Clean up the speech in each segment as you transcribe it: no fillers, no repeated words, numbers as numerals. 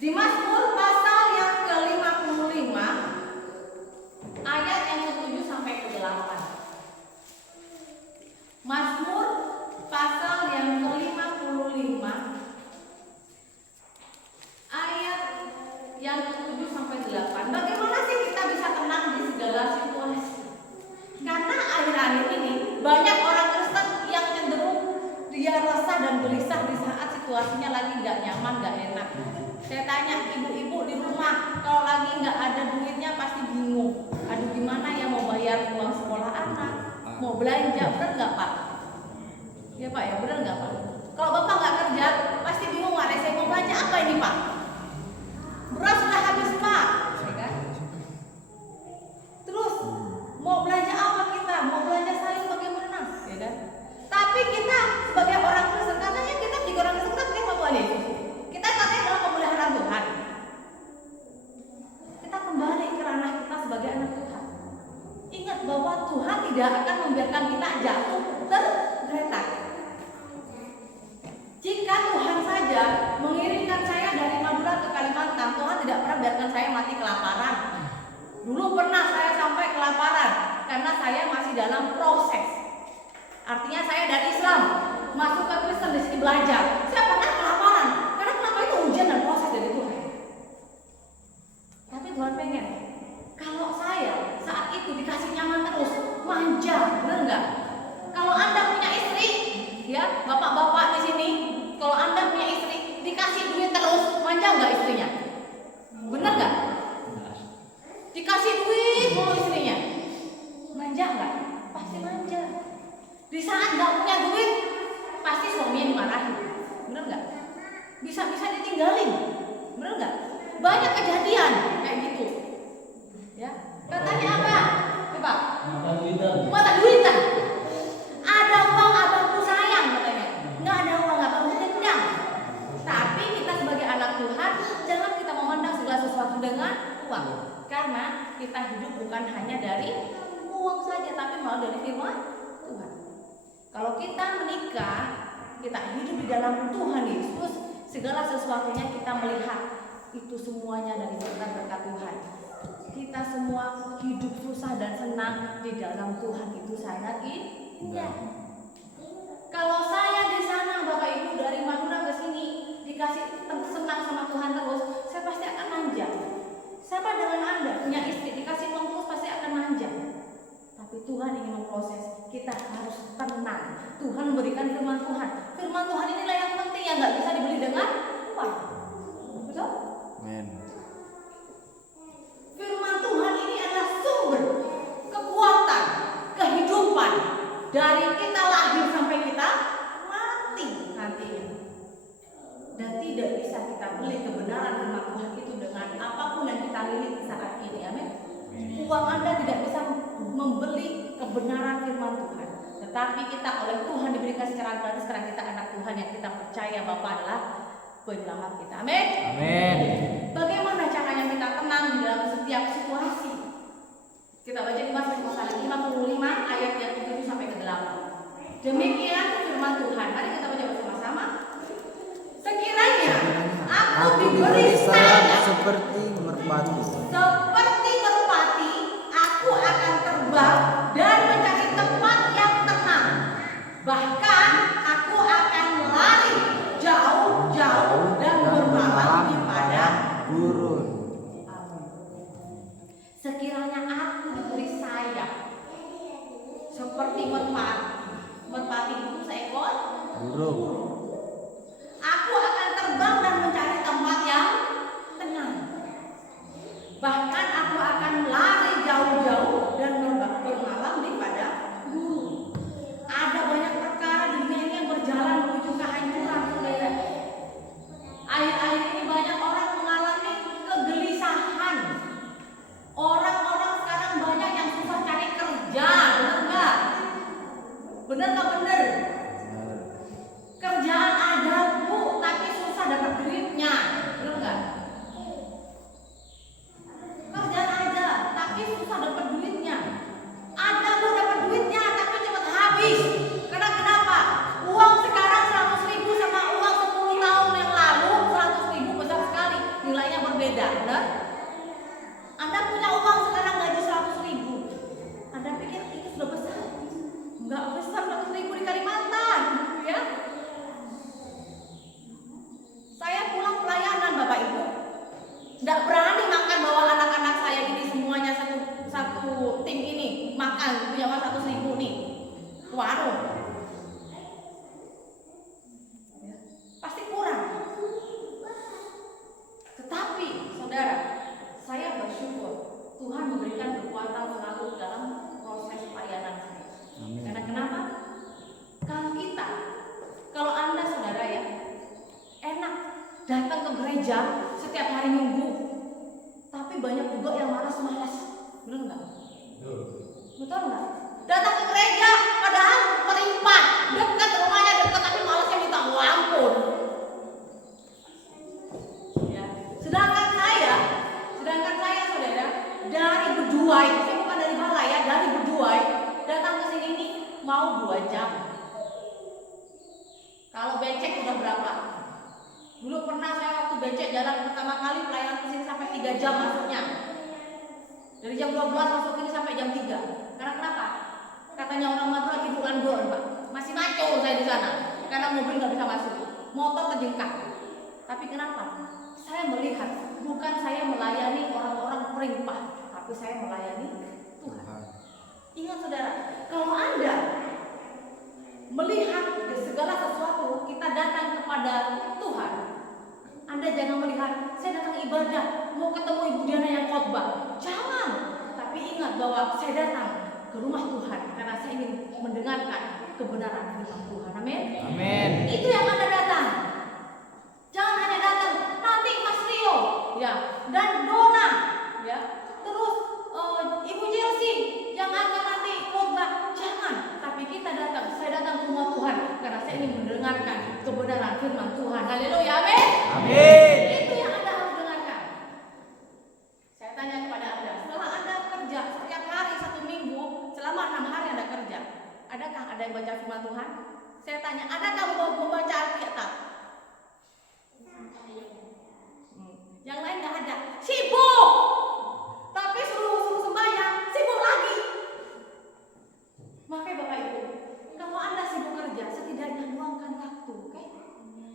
Di Mazmur pasal yang ke-55 ayat yang ke-7 sampai ke-8. Mazmur pasal yang ke-55 ayat yang ke-7 sampai 8. Bagaimana sih kita bisa tenang di segala situasi? Karena akhir-akhir ini banyak orang Kristen yang cenderung dia resah dan gelisah di saat situasinya lagi nggak nyaman, nggak enak. Saya tanya ibu-ibu di rumah, kalau lagi nggak ada duitnya pasti bingung. Aduh, gimana ya mau bayar uang sekolah anak, mau belanja, bener nggak Pak? Ya Pak ya, bener nggak Pak? Kalau Bapak nggak kerja, pasti bingung, ada saya mau belanja apa ini Pak? Beras sudah habis Pak, ya kan? Terus mau belanja apa kita? Mau belanja sayur bagaimana? Ya kan? Tapi kita sebagai orang Kristen, katanya kita juga orang Kristen, kita terima Tuhan Yesus. Kita katanya dalam pemeliharaan Tuhan. Kita kembali ke ranah kita sebagai anak Tuhan. Ingat bahwa Tuhan tidak akan membiarkan kita jatuh tergeletak. Jika Tuhan saja mengirimkan saya dari Madura ke Kalimantan, Tuhan tidak pernah biarkan saya mati kelaparan. Dulu pernah saya sampai kelaparan karena saya masih dalam proses. Artinya saya dari Islam masuk ke Kristen, di sini belajar. Saya pernah kelaparan. Karena kenapa? Itu ujian dan proses dari Tuhan. Tapi Tuhan pengen kalau saya saat itu dikasih nyaman terus, manja, bener nggak? Kalau Anda punya istri, ya bapak-bapak di sini, kalau Anda punya istri dikasih duit terus, manja nggak istrinya? Bener nggak? Dikasih duit mulu istrinya, manja nggak? Pasti manja. Di saat nggak punya duit, pasti suaminya dimarahin, bener nggak? Bisa-bisa ditinggalin, bener nggak? Banyak kejadian kayak gitu, ya. Katanya apa? Coba. Mata duitan. Ada uang abangku sayang katanya. Nggak ada uang abangku dendam. Tapi kita sebagai anak Tuhan, jangan kita memandang segala sesuatu dengan uang, karena kita hidup bukan hanya dari uang saja, tapi malah dari firman Tuhan. Kalau kita menikah, kita hidup di dalam Tuhan Yesus, segala sesuatunya kita melihat itu semuanya dari berkat Tuhan. Kita semua hidup susah dan senang di dalam Tuhan itu sangat indah. Kalau saya di sana Bapak Ibu dari Madura ke sini dikasih senang sama Tuhan terus, saya pasti akan manja. Siapa dengan Anda punya istri dikasih uang terus pasti akan manja. Tapi Tuhan ingin memproses, kita harus tenang. Tuhan memberikan firman Tuhan. Firman Tuhan inilah yang penting, yang nggak bisa dibeli dengan uang. Betul? Amen. Firman Tuhan ini adalah sumber kekuatan, kehidupan dari kita lahir sampai kita mati nantinya. Dan tidak bisa kita beli kebenaran firman Tuhan itu dengan apapun yang kita miliki saat ini. Amin. Uang Anda tidak bisa membeli kebenaran firman Tuhan, tetapi kita oleh Tuhan diberikan secara gratis karena kita anak Tuhan yang kita percaya Bapa adalah penyelamat kita. Amin. Amin. Bagaimana caranya kita tenang di dalam setiap situasi? Kita baca di Mazmur pasal 55 ayat yang ke-7 sampai ke-8. Demikian firman Tuhan. Mari kita baca bersama-sama. Sekiranya aku diberi sayap seperti merpati, aku akan terbang dan mencari tempat yang tenang. Bahkan aku akan lari jauh-jauh dan bermalam di padang gurun. Sekiranya aku diberi sayap seperti merpati. Merpati itu seekor Burung. makan punya uang 100.000 nih ke warung, ya, pasti kurang. Tetapi saudara, saya bersyukur Tuhan memberikan kekuatan selalu dalam proses pelayanan saya. Amin. Karena kenapa? Kalau Anda saudara ya, enak datang ke gereja setiap hari Minggu, tapi banyak juga yang malas-malas, benar nggak? Betul nggak? Datang ke gereja, padahal melimpah, dekat rumahnya dekat, tapi malasnya minta ampun. Ya. Sedangkan saya saudara, dari Beduai, saya bukan dari Balai ya, dari Beduai datang ke sini nih mau 2 jam. Kalau becek udah berapa? Dulu pernah saya waktu becek jalan pertama kali pelayanan ke sini sampai 3 jam masuknya. Dari jam 12 masuk ini sampai jam 3. Karena kenapa? Katanya orang Madura lagi bukan gor, Pak. Masih maco saya di sana. Karena mobil nggak bisa masuk. Motor terjengkak. Tapi kenapa? Saya melihat bukan saya melayani orang-orang perimpah, tapi saya melayani Tuhan. Ingat saudara, kalau Anda melihat segala sesuatu kita datang kepada Tuhan, Anda jangan melihat saya datang ibadah mau ketemu Ibu Diana yang khotbah, jangan. Tapi ingat bahwa saya datang ke rumah Tuhan karena saya ingin mendengarkan kebenaran firman Tuhan. Amin. Amin. Itu yang Anda datang. Jangan hanya datang nanti Mas Rio ya dan Dona ya, terus Ibu Chelsea yang akan nanti khotbah, jangan. Tapi kita datang, saya datang ke rumah Tuhan karena saya ingin mendengarkan kebenaran firman Tuhan. Haleluya, amin. Amin. Itu yang Anda harus dengarkan. Saya tanya kepada Anda, setelah Anda kerja setiap hari 1 minggu, selama 6 hari Anda kerja, adakah ada yang baca firman Tuhan? Saya tanya, adakah membaca Alkitab? Yang lain nggak ada, sibuk. Tapi suruh sembahyang, sibuk lagi. Makanya Bapak Ibu, kalau Anda sibuk kerja, setidaknya luangkan waktu, oke?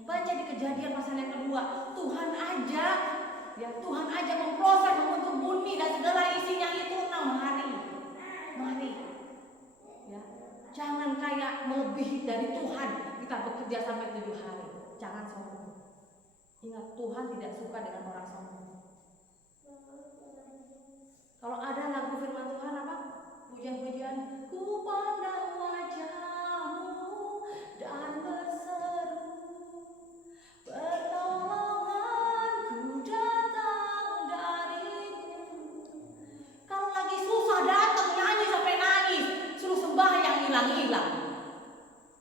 Baca di Kejadian pasal yang kedua, Tuhan aja, ya Tuhan aja memproses, membentuk bumi dan segala isinya itu 6 hari. Mari, ya, jangan kayak melebihi dari Tuhan kita bekerja sampai 7 hari. Jangan sombong. Ingat, Tuhan tidak suka dengan orang sombong. Kalau ada lagu firman Tuhan apa? Pujian-pujian, ku pandang wajahmu dan berseru, pertolonganku datang darimu. Kalau lagi susah datang nyanyi sampai nangis, suruh sembahyang hilang-hilang.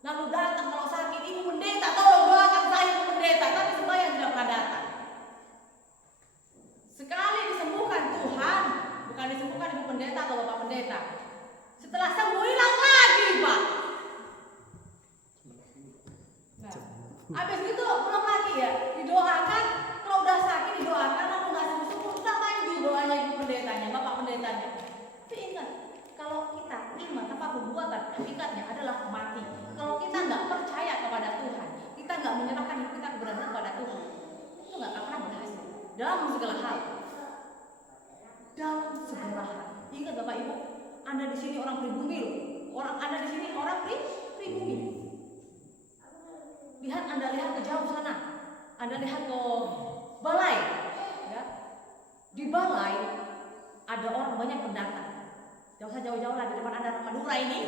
Lalu datang kalau sakit, Ibu pendeta tolong doakan saya Ibu pendeta, tapi sembahyang tidak pernah datang. Sekali disembuhkan Tuhan, bukan disembuhkan Ibu pendeta atau Bapak pendeta. Setelah sembuh hilang lagi, Pak. Nah, habis itu belum lagi ya, didoakan. Kalau udah sakit didoakan, lalu nggak sembuh, udah maju doanya Ibu pendetanya, Bapak pendetanya. Tapi ingat, kalau kita iman tanpa perbuatan, hakikatnya adalah mati. Kalau kita nggak percaya kepada Tuhan, kita nggak menyerahkan hidup kita kebenaran kepada Tuhan, itu nggak akan pernah berhasil dalam segala hal. Dalam segala hal. Ingat Bapak Ibu, Anda di sini orang pribumi loh. Anda di sini orang pribumi. Anda lihat ke jauh sana. Anda lihat ke balai. Ya. Di balai ada orang banyak pendatang. Gak usah jauh-jauh lah, di depan Anda orang Madura ini.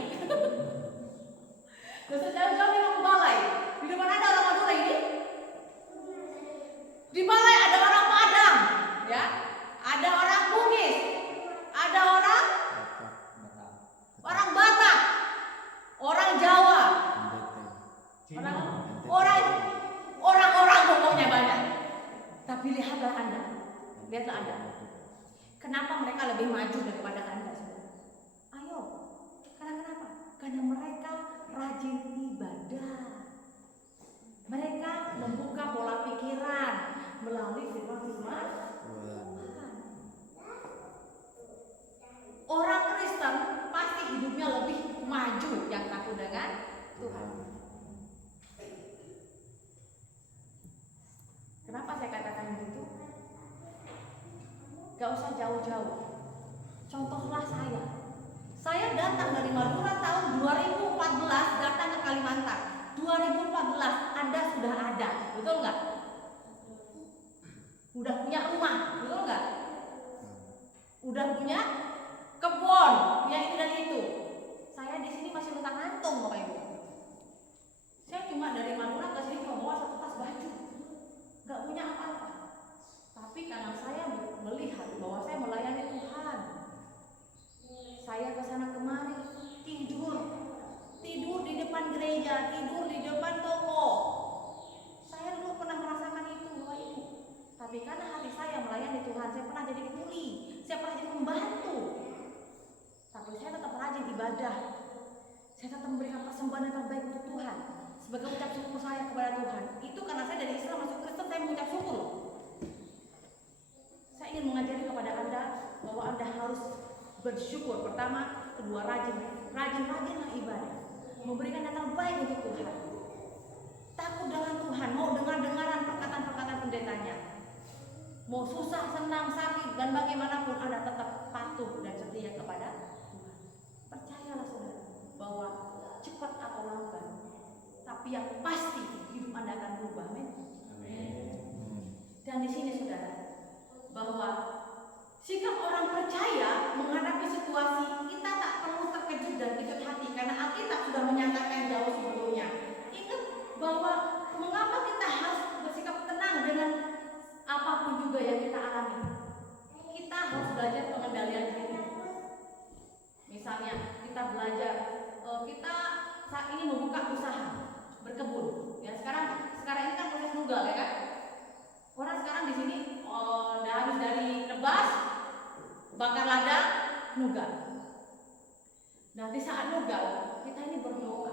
Gak usah jauh-jauh nih ke balai. Di depan Anda orang Madura ini. Di balai ada orang Padang, ya. Ada orang Bugis, ada orang Batak, orang Jawa, orang pokoknya banyak. Tapi lihatlah Anda. Kenapa mereka lebih maju daripada Anda? Ayo, karena kenapa? Karena mereka rajin ibadah. Mereka membuka pola pikiran melalui firman-firman Tuhan. Orang Kristen pasti hidupnya lebih maju yang takut dengan Tuhan. Kenapa saya katakan begitu? Gak usah jauh-jauh. Contohlah saya tahun 2014 datang ke Kalimantan. 2014 Anda sudah ada, betul nggak? Udah punya rumah, betul nggak? Udah punya kebun, punya ini dan itu. Saya di sini masih luntang lantung, Bapak Ibu. Saya cuma dari Madura ke sini cuma bawa satu tas baju, nggak punya apa-apa. Tapi karena saya melihat bahwa saya melayani Tuhan, saya ke sana kemari tidur di depan gereja, tidur di depan toko. Saya dulu pernah merasakan itu, Bapak Ibu. Tapi karena hati saya melayani Tuhan, saya pernah jadi kuli, saya pernah jadi pembantu. Tapi saya tetap rajin ibadah. Saya tetap memberikan persembahan yang terbaik untuk Tuhan. Sebagai ucap syukur saya kepada Tuhan. Itu karena saya dari Islam masuk Kristen, saya mengucap syukur. Saya ingin mengajari kepada Anda bahwa Anda harus bersyukur. Pertama, kedua rajinlah ibadah. Memberikan yang terbaik untuk Tuhan. Takut dengan Tuhan, mau dengar-dengaran perkataan-perkataan pendetanya. Mau susah, senang, sakit, dan bagaimanapun Anda tetap patuh dan setia kepada Tuhan. Percayalah saudara, bahwa cepat atau lambat, tapi yang pasti hidup Anda akan berubah. Amin. Dan di sini saudara, bahwa sikap orang percaya menghadapi situasi, kita tak perlu terkejut dan kejut hati karena Alkitab sudah menyatakan jauh sebelumnya. Ingat bahwa mengapa kita harus bersikap tenang dengan apapun juga yang kita alami. Kita harus belajar pengendalian diri. Misalnya kita belajar, kita saat ini membuka usaha berkebun. Ya sekarang ini kan proses nugal ya kan. Orang sekarang di sini habis dari nebas, bakar ladang, nugal. Nah di saat nugal kita ini berdoa,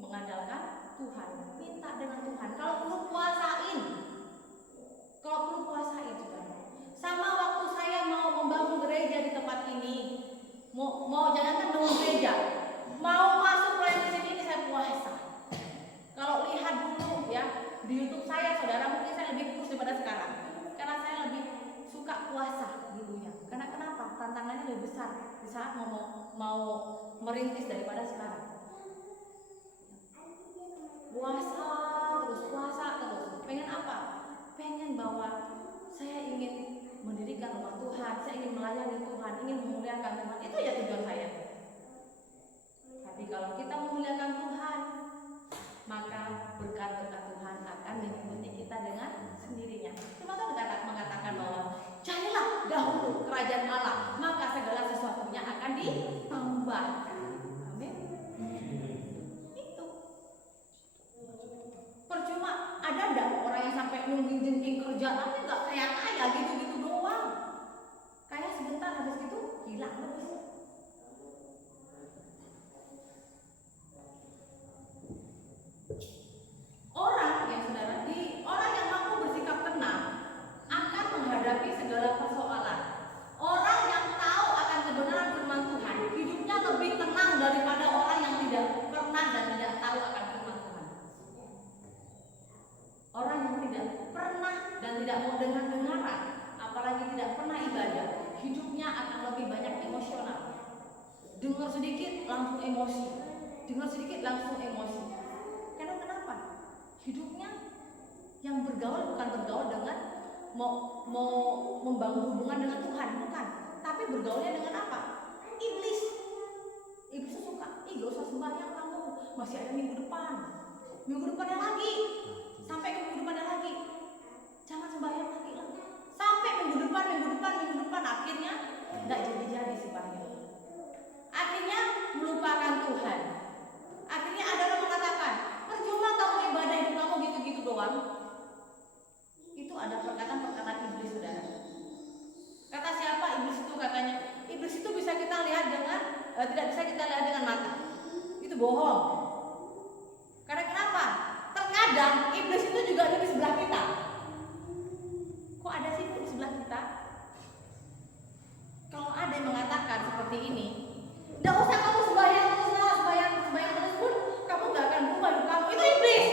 mengandalkan Tuhan, minta dengan Tuhan. Kalau perlu puasain juga. Sama waktu saya mau membangun gereja di tempat ini, mau jangankan bangun gereja, mau masuk proyek di sini saya puasa. Kalau lihat dulu ya di YouTube saya, saudara, mungkin saya lebih kurus daripada sekarang. Karena saya lebih suka puasa dulunya. Karena kenapa? Tantangannya lebih besar di saat mau merintis daripada sekarang. Puasa terus. Pengen apa? Pengen bahwa saya ingin mendirikan rumah Tuhan, saya ingin melayani Tuhan, ingin memuliakan Tuhan. Itu ya tujuan saya. Tapi kalau kita memuliakan Tuhan, maka berkat-berkat Tuhan akan mengikuti kita dengan sendirinya. Cuma kan mengatakan bahwa carilah dahulu kerajaan Allah, maka segala sesuatunya akan ditambahkan. Amin. Itu. Percuma ada enggak orang yang sampai nungguin jenting kerja tapi enggak kaya gitu-gitu doang. Kayak sebentar habis itu hilang terus. Orang yang mampu bersikap tenang akan menghadapi segala persoalan. Orang yang tahu akan kebenaran firman Tuhan, hidupnya lebih tenang daripada orang yang tidak pernah dan tidak tahu akan firman Tuhan. Orang yang tidak pernah dan tidak mau dengar-dengaran, apalagi tidak pernah ibadah, hidupnya akan lebih banyak emosional. Dengar sedikit langsung emosi. Karena kenapa? Hidupnya yang bergaul bukan bergaul dengan mau membangun hubungan dengan Tuhan, bukan. Tapi bergaulnya dengan apa? Iblis. Iblis suka, gak usah sembahyang kamu, masih ada minggu depannya lagi, sampai ke minggu depannya lagi, jangan sembahyang lagi lah. Sampai minggu depan, akhirnya nggak jadi sembahyang. Akhirnya melupakan Tuhan. Akhirnya ada orang mengatakan, percuma kamu ibadah hidup kamu gitu-gitu doang. Itu ada perkataan iblis, saudara. Kata siapa iblis itu? Katanya iblis itu bisa kita lihat tidak bisa kita lihat dengan mata. Itu bohong. Karena kenapa? Terkadang iblis itu juga ada di sebelah kita. Kok ada sih di sebelah kita? Kalau ada yang mengatakan seperti ini, tidak usah kamu sembahyang terus pun kamu gak akan berubah hidup kamu. Itu iblis.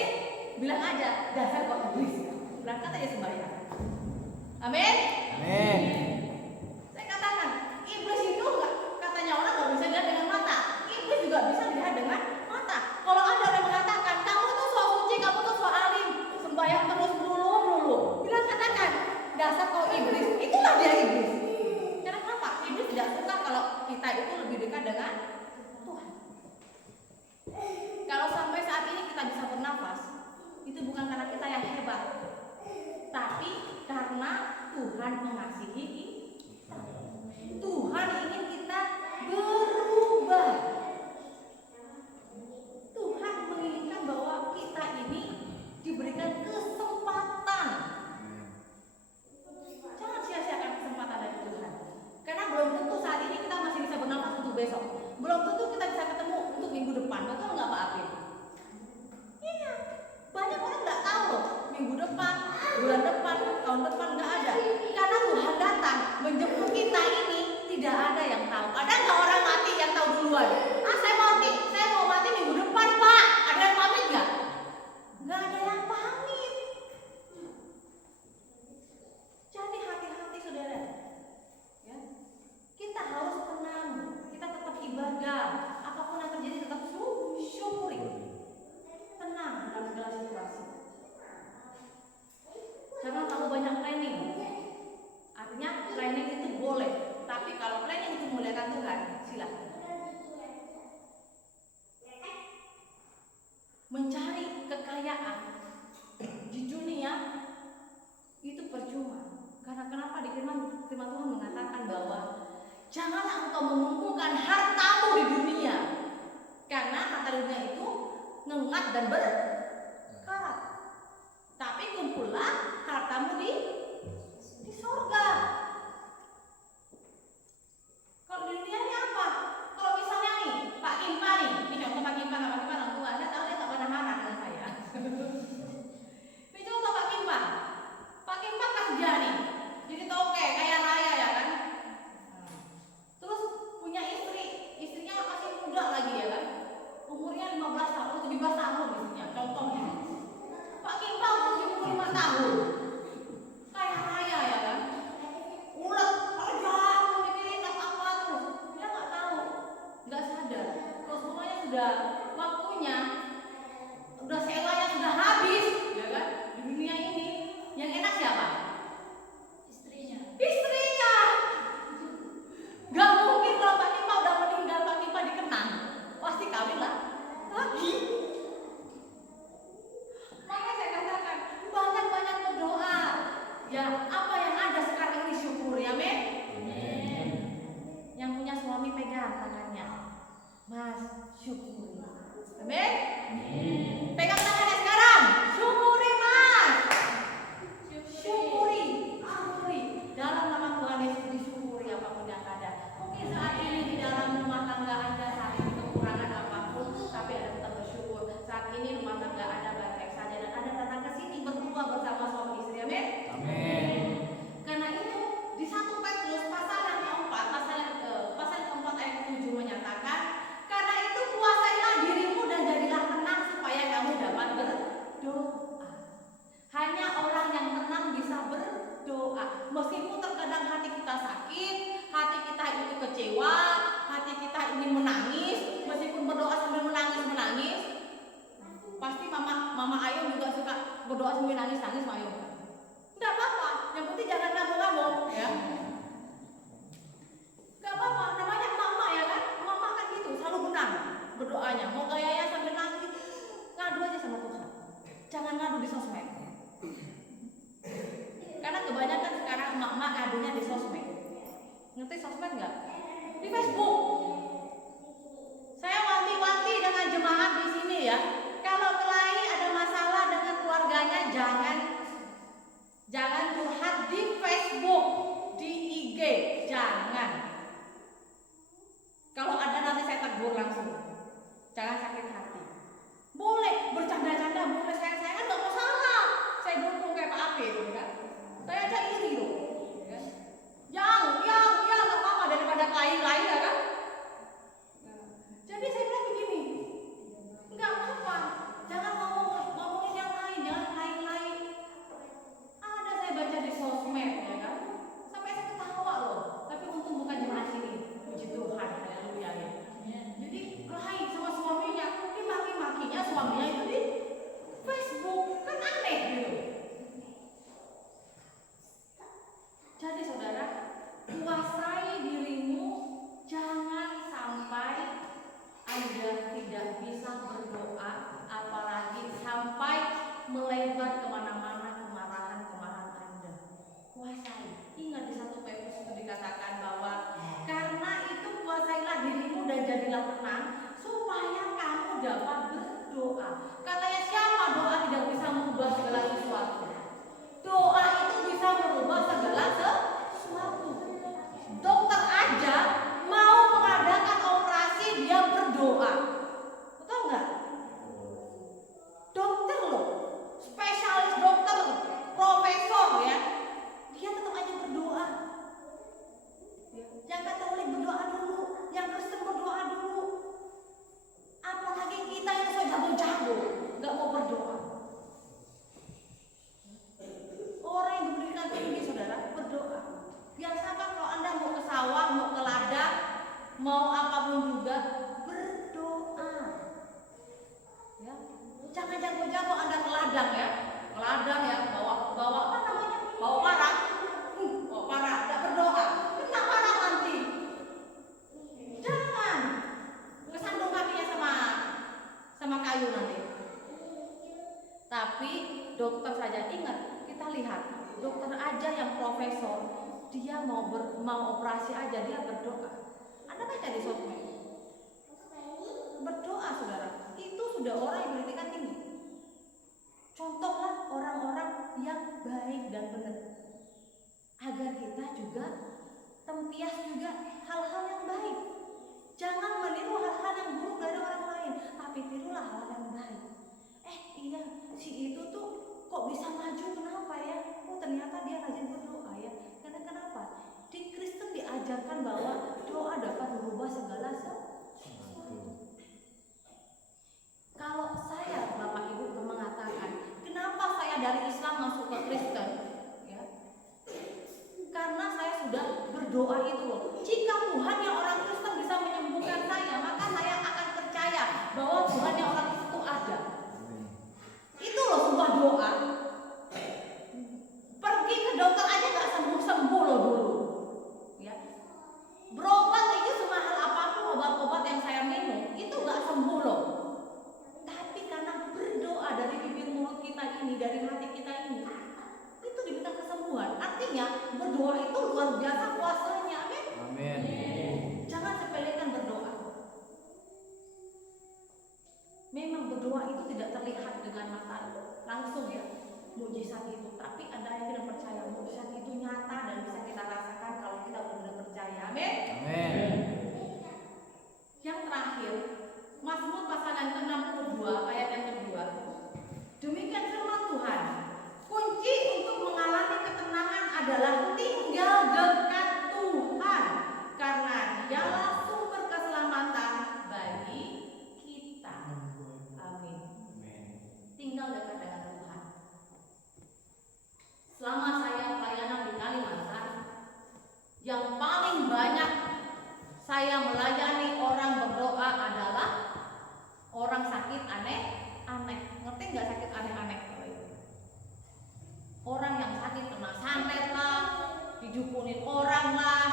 Bilang aja, dasar kok iblis. Berangkat aja sembahyang. Amin. Saya katakan, iblis itu enggak, katanya orang nggak bisa lihat dengan mata. Iblis nggak bisa dilihat dengan mata. Kalau ada orang mengatakan kamu tuh so suci, kamu tuh so alim, sembahyang terus melulu, bilang katakan dasar kau iblis, itulah dia iblis. Karena kenapa? Iblis tidak suka kalau kita itu lebih dekat dengan Tuhan. Kalau sampai saat ini kita bisa bernafas, itu bukan karena kita yang hebat, tapi karena Tuhan mengasihi kita. Tuhan ingin kita berubah. Tuhan menginginkan bahwa kita ini diberikan kesempatan. Jangan sia-siakan kesempatan dari Tuhan. Karena belum tentu saat ini kita masih bisa bernafas untuk besok. Belum tentu kita bisa ketemu untuk minggu depan. Betul nggak Pak Apin? Iya. Banyak orang nggak tahu loh. Minggu depan, bulan depan, tahun depan nggak ada. Karena Tuhan datang menjemput kita ini tidak ada yang tahu. Ada nggak orang mati yang tahu duluan? Saya mau mati minggu depan Pak. Ada yang pamit nggak? Nggak ada yang pamit. Jadi hati-hati saudara. Ya. Kita harus tenang. Kita tetap ibadah. Apapun yang terjadi tetap syukuri. Tenang dalam segala situasi. Jangan terlalu banyak planning. Artinya planning itu boleh, tapi kalau planning itu memuliakan Tuhan, silakan. Mencari kekayaan di dunia itu percuma. Karena kenapa di firman Tuhan mengatakan bahwa janganlah engkau mengumpulkan hartamu di dunia, karena harta dunia itu ngengat dan berkarat. Tapi kumpullah hartamu di surga. Kalau di dunia ini apa? Kalau misalnya nih Pak Kimpa nih, ini contoh Pak Kimpa, nggak Pak Kimpa orang tua, saya tahu dia tak pernah marah dengan saya. Ini contoh Pak Kimpa. Pak Kimpa kerja nih, jadi toke kaya raya ya kan. Terus punya istrinya masih muda lagi ya kan, umurnya 15 tahun, 17 tahun istrinya, contohnya. Pak Kimpa umur 75 tahun. Kaya raya ya kan, ulet kerja mikirin apa terus, dia nggak tahu, nggak sadar, kalau semuanya sudah waktunya, udah sewanya sudah habis, ya kan, di dunia ini, yang enak siapa? Istrinya. Nggak mungkin kalau Pak Kimpa udah meninggal, Pak Kimpa dikenang, pasti kawin lah lagi. Makanya saya katakan banyak-banyak berdoa. Ya, apa yang ada sekarang ini syukuri, amin. Yang punya suami pegang tangannya, Mas, syukuri, amin. Pegang tangannya sekarang, syukuri Mas, syukuri. Dalam nama Tuhan Yesus disyukuri apapun yang ada. Mungkin saat ini di dalam rumah tangga Anda saat ini kekurangan apapun, tapi Anda tetap bersyukur. Saat ini rumah tangga Anda baik-baik saja dan Anda datang ke sini berdua bersama suami istri, amin. Karena itu di 1 Petrus pasal yang keempat ayat 7 menyatakan, karena itu kuasailah dirimu dan jadilah tenang supaya kamu dapat berdoa. Hanya orang yang tenang bisa berdoa. Meskipun terkadang hati kita sakit, hati kita itu kecewa, hati kita ingin menangis, meskipun berdoa sambil menangis, pasti mama Ayu juga suka berdoa sambil nangis Mak Ayu. Tidak apa-apa, yang penting jangan ngamuk-ngamuk ya. Gak apa-apa, namanya mama ya kan, mama kan gitu, selalu benar berdoanya. Mau gayanya sambil nangis, ngadu aja sama Tuhan. Jangan ngadu di sosmed. Karena kebanyakan sekarang emak-emak ngadunya di sosmed. Ngerti sosmed nggak? Di Facebook. Saya wanti-wanti dengan jemaat di sini ya. Kalau kelahi ada masalah dengan keluarganya, jangan curhat di Facebook, di IG, jangan. Kalau ada nanti saya tegur langsung. Jangan sakit sudah tenang supaya kamu dapat berdoa. Katanya siapa doa tidak bisa mengubah segala sesuatu. Doa itu bisa merubah segala sesuatu. Dokter aja mau mengadakan operasi dia berdoa. Betul nggak? Dokter loh, spesialis dokter, profesor ya, dia tetap aja berdoa. Yang Katolik berdoa dulu, yang Kristen berdoa dulu. Apalagi kita yang so jago-jago nggak mau berdoa. Orang yang berpendidikan tinggi saudara berdoa. Biasakan kalau Anda mau ke sawah, mau ke ladang, mau apapun juga berdoa. Ya, jangan jago-jago Anda ke ladang ya, ke ladang ya bawa apa namanya, bawa parang, nggak berdoa, kena parang nanti. Jangan kesandung kakinya sama kayu nanti. Tapi dokter saja ingat, kita lihat dokter aja yang profesor, dia mau operasi aja dia berdoa. Anda baca di sosmed, berdoa saudara, itu sudah orang yang berpendidikan tinggi. Contohlah orang-orang yang baik dan benar, agar kita juga tempias juga hal-hal yang baik. Jangan meniru hal-hal yang buruk dari orang lain, tapi tirulah hal yang baik. Iya, si itu tuh kok bisa maju, kenapa ya? Oh ternyata dia rajin berdoa ya. Karena kenapa? Di Kristen diajarkan bahwa doa dapat merubah segala sesuatu. Kalau saya, Bapak Ibu mengatakan, kenapa saya dari Islam masuk ke Kristen? Ya, karena saya sudah berdoa itu loh. Jika Tuhan yang orang Kristen bisa menyembuhkan saya, maka saya akan percaya bahwa Tuhan yang orang Kristen itu ada. Itu loh sebuah doa. Pergi ke dokter aja gak sembuh-sembuh loh dulu ya. Berobat itu semahal apapun obat-obat yang saya minum, itu gak sembuh loh. Tapi karena berdoa dari bibir mulut kita ini, dari hati kita ini, itu diberikan kesembuhan. Artinya berdoa itu luar biasa kuasanya. Amin. Amin. Jangan sepelekan berdoa. Memang berdoa itu tidak terlihat dengan mata langsung ya, mujizat itu. Tapi ada yang tidak percaya mujizat itu nyata dan bisa kita rasakan kalau kita benar-benar percaya. Amin. Amin. Yang terakhir, Mazmur pasal yang ke-62 ayat yang kedua. Demikian firman Tuhan. Kunci untuk mengalami ketenangan adalah tinggal dekat Tuhan, karena Dialah sumber keselamatan bagi kita. Amin. Tinggal dekat dengan Tuhan. Selama saya pelayanan di Kalimantan, yang paling banyak saya melayani orang berdoa adalah orang sakit aneh-aneh. Ngerti nggak sakit aneh-aneh? Orang yang sakit kena santet lah, dijupunin orang lah,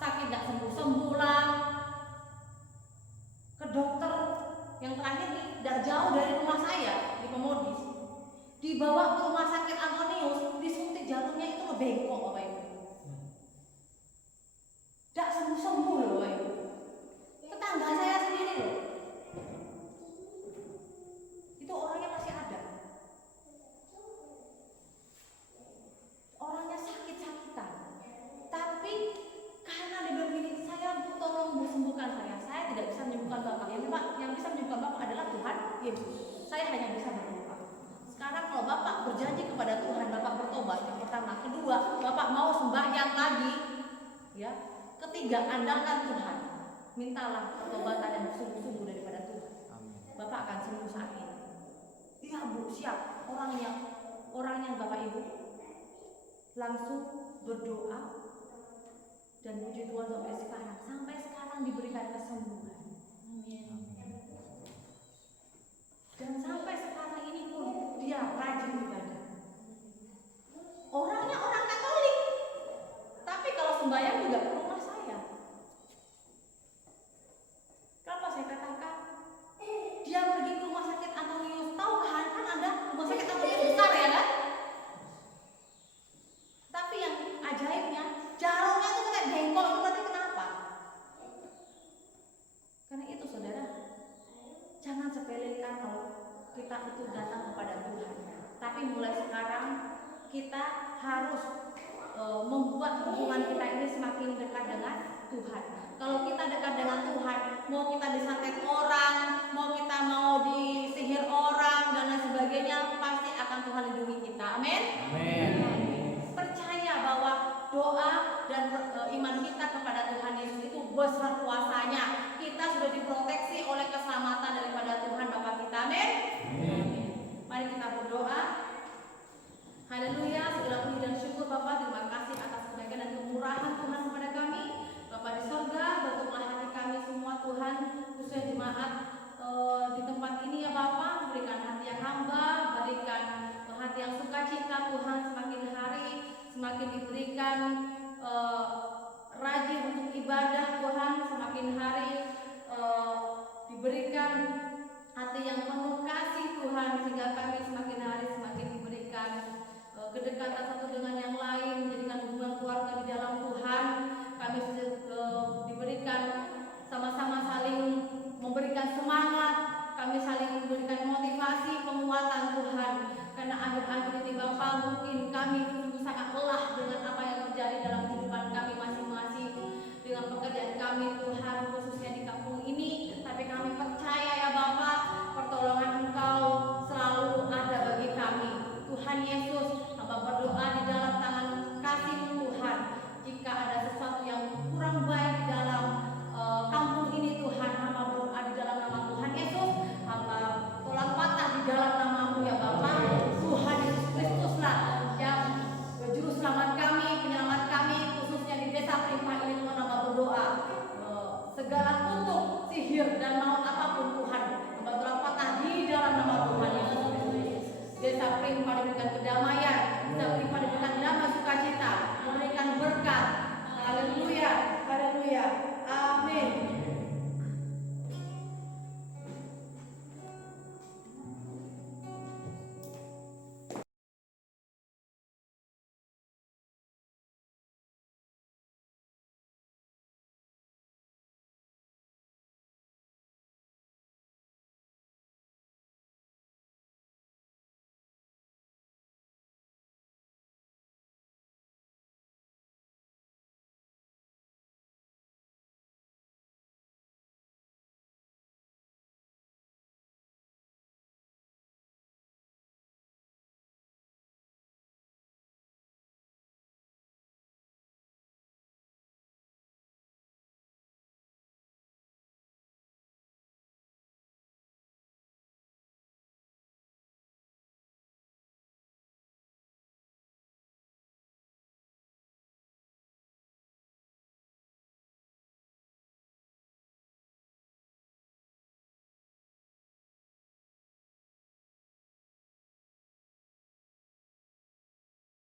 sakit nggak sembuh-sembuh lah. Ke dokter yang terakhir nih, tidak jauh dari rumah saya di Pemodis, dibawa ke rumah sakit Antonius, disuntik jalurnya itu lo bengkok Bapak Ibu. Tidak sembuh-sembuh loh Bapak Ibu. Tetangga saya sendiri loh, itu orangnya masih ada. Orangnya sakit-sakitan, tapi karena dia bilang gini, saya tolong sembuhkan saya tidak bisa menyembuhkan Bapak. Yang bisa menyembuhkan Bapak adalah Tuhan Yesus. Saya hanya bisa berdoa. Sekarang kalau Bapak berjanji kepada Tuhan, Bapak bertobat yang pertama, kedua, Bapak mau sembahyang lagi, ya, ketiga, andalkan Tuhan, mintalah pertobatan yang sungguh-sungguh daripada Tuhan. Bapak akan sembuh saat ini. Iya Bu, siap. Orangnya Bapak Ibu langsung berdoa dan puji Tuhan sampai sekarang diberikan kesembuhan. Dan sampai sekarang ini pun dia rajin ibadah. Orangnya orang Katolik, tapi kalau sembahyang juga ke rumah saya. Kenapa saya katakan dia pergi ke rumah sakit Antonius? Tahu kan Anda rumah sakit Antonius besar ya kan? Tapi yang ajaibnya jarumnya itu kayak bengkok, itu berarti kenapa? kita itu datang kepada Tuhan. Tapi mulai sekarang kita harus membuat hubungan kita ini semakin dekat dengan Tuhan. Kalau kita dekat dengan Tuhan, mau kita disantet orang, mau kita mau disihir orang dan lain sebagainya, pasti akan Tuhan lindungi kita. Amin. Amin. Percaya bahwa doa dan iman kita kepada Tuhan Yesus itu besar kuasanya. Kita sudah diproteksi oleh keselamatan daripada Tuhan Bapa kita. Amin. Mari kita berdoa. Haleluya, segala puji dan syukur Bapa, terima kasih atas kebaikan dan kemurahan Tuhan kepada kami. Bapa di sorga, bentuklah hati kami semua Tuhan, khususnya jemaat di tempat ini ya Bapa, berikan hati yang hamba, berikan hati yang sukacita Tuhan, semakin hari semakin diberikan rajin untuk ibadah Tuhan, semakin hari diberikan hati yang penuh kasih Tuhan, sehingga kami semakin hari semakin diberikan kedekatan satu dengan yang lain, menjadikan hubungan keluarga di dalam Tuhan. Kami diberikan sama-sama saling memberikan semangat, kami saling memberikan motivasi, penguatan Tuhan. Karena akhir-akhir ini Bapak, mungkin kami sangat lelah dengan apa yang terjadi dalam kehidupan kami masing-masing, dengan pekerjaan kami Tuhan, khususnya di kampung ini. Tapi kami percaya ya Bapak, pertolongan Engkau selalu ada bagi kami. Tuhan Yesus, hamba berdoa di dalam tangan kasih Tuhan. Jika ada sesuatu yang kurang baik di dalam kampung ini Tuhan, hamba berdoa di dalam nama Tuhan Yesus, hamba tolak patah di dalam nama-Mu ya Bapa. Tuhan Yesus Kristuslah yang juru selamat kami, penyelamat kami, khususnya di desa Primpah ini Tuhan, hamba berdoa segala kutuk, sihir dan maut apapun Tuhan, hamba tolak patah di dalam nama Tuhan Yesus. Desa Primpah diberikan kedamaian, desa Primpah diberikan damai sukacita, memberikan berkat. Haleluya.